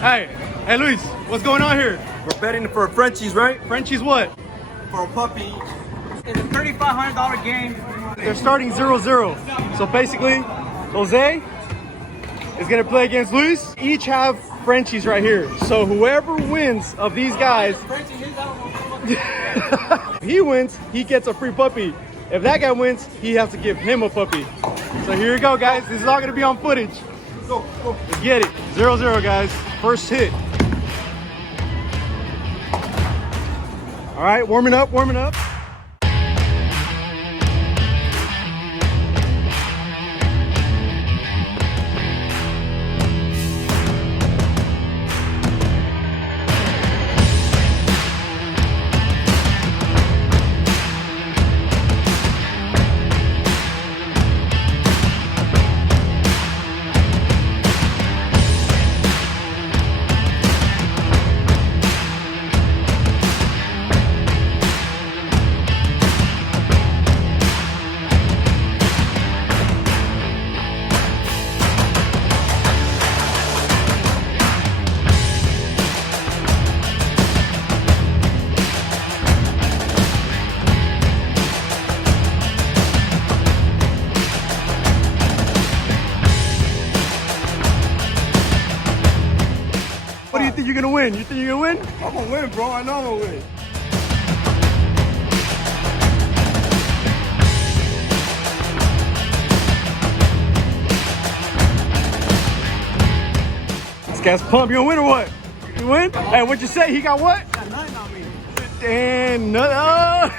Hey Luis, what's going on here? We're betting for Frenchies, right? Frenchie's what? For a puppy. It's a $3,500 game. They're starting 0-0. So basically, Jose is gonna play against Luis. Each have Frenchies right here. So whoever wins of these guys, he wins, he gets a free puppy. If that guy wins, he has to give him a puppy. So here you go, guys. This is all gonna be on footage. Go. Let's get it. 0-0, guys. First hit. All right, warming up. What do you think you're gonna win? You think you're gonna win? I'm gonna win, bro. I know I'm gonna win. This guy's pumped. You gonna win or what? You win? Hey, what'd you say? He got what? Got nothing on me. And no.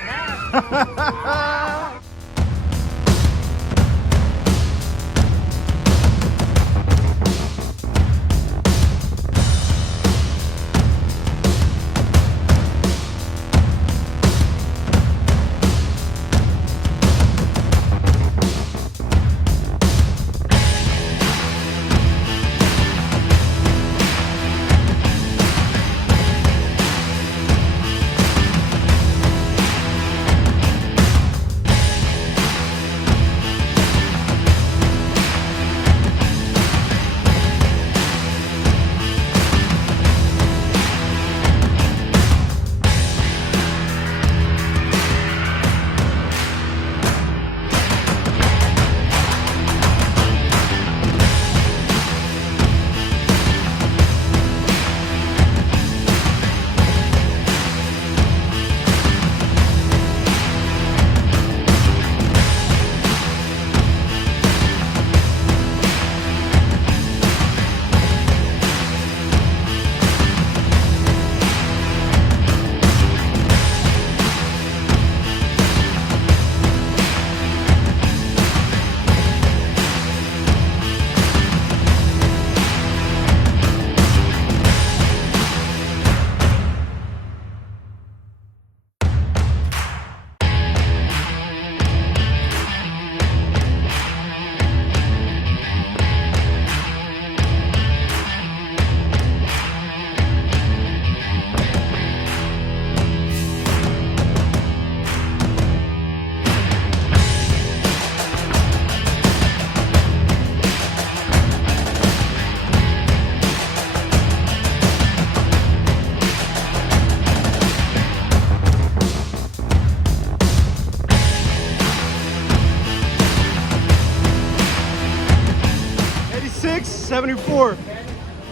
$74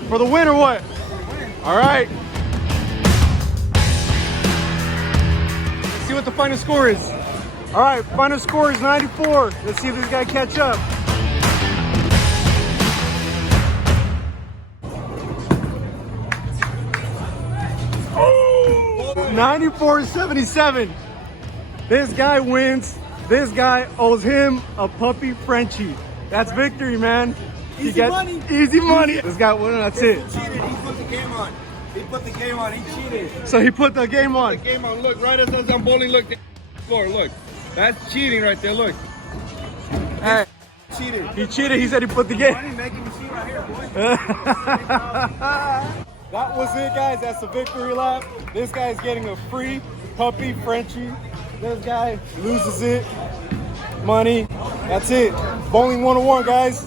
for the win or what? All right. Let's see what the final score is. All right, final score is 94. Let's see if this guy catch up. Oh! 94-77. This guy wins. This guy owes him a puppy Frenchie. That's victory, man. Easy money. Easy money. This guy won, that's it. He cheated. He put the game on. He put the game on. He cheated. So he put the game on. The game on. Look, right as I'm bowling, look. Floor, look. That's cheating right there, look. Hey. Cheated. He cheated. He said he put the game. Money making machine right here, boy. That was it, guys. That's the victory lap. This guy is getting a free puppy Frenchie. This guy loses it. Money. That's it. Bowling 101, guys.